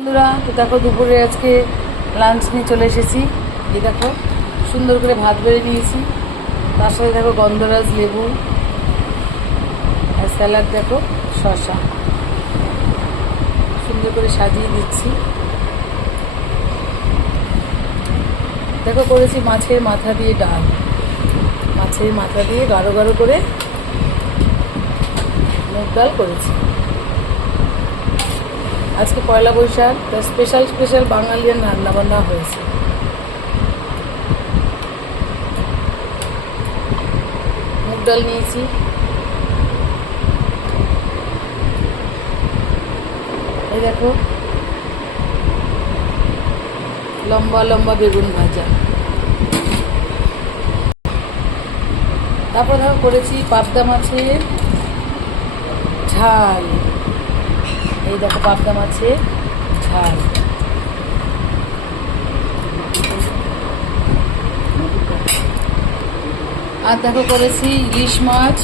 বন্ধুরা, তো দেখো দুপুরে আজকে লাঞ্চ নিয়ে চলে এসেছি। এই দেখো সুন্দর করে ভাত বেড়ে নিয়েছি, তার সাথে দেখো গন্ধরাজ লেবু আর স্যালাড, দেখো শসা সুন্দর করে সাজিয়ে দিচ্ছি। দেখো করেছি মাছের মাথা দিয়ে ডাল, মাছের মাথা দিয়ে গাঢ় গাঢ় করে মুগ ডাল করেছি। আজকে পয়লা বৈশাখ, স্পেশাল বাঙালিয়ান রান্নাবান্না হয়েছে। মুগ ডাল নিয়েছি, এই দেখো লম্বা লম্বা বেগুন ভাজা, তারপর দেখো করেছি পাবদা মাছের ঝাল। এই দেখো পাবদা মাছের ঝাল, আর দেখো করেছি ইলিশ মাছ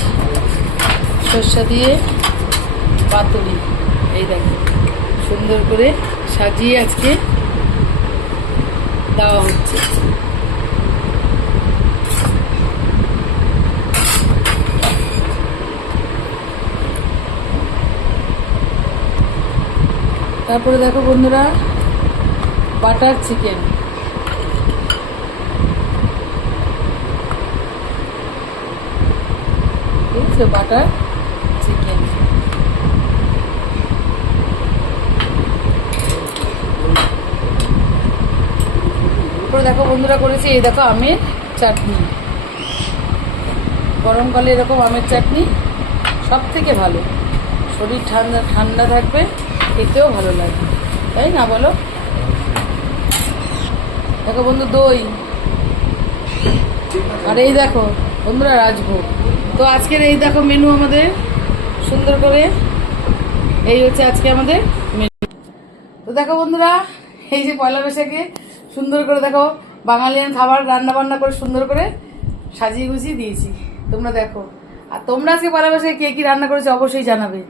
সর্ষে দিয়ে পাতুরি। এই দেখো সুন্দর করে সাজিয়ে আজকে দেওয়া হচ্ছে। তারপরে দেখো বন্ধুরা বাটার চিকেন, বুঝছো, বাটার চিকেন। তারপরে দেখো বন্ধুরা করেছি এই দেখো আমের চাটনি। গরমকালে এরকম আমের চাটনি সব থেকে ভালো, শরীর ঠান্ডা ঠান্ডা থাকবে, খেতেও ভালো লাগবে, তাই না বলো? দেখো বন্ধু দই, আর এই দেখো বন্ধুরা রাজভোগ। তো আজকের এই দেখো মেনু আমাদের সুন্দর করে, এই হচ্ছে আজকে আমাদের মেনু। তো দেখো বন্ধুরা, এই যে পয়লা বৈশাখে সুন্দর করে দেখো বাঙালিয়ান খাবার রান্না বান্না করে সুন্দর করে সাজিয়ে গুছিয়ে দিয়েছি, তোমরা দেখো। আর তোমরা আজকে পয়লা বৈশাখে কে কি রান্না করেছো অবশ্যই জানাবে।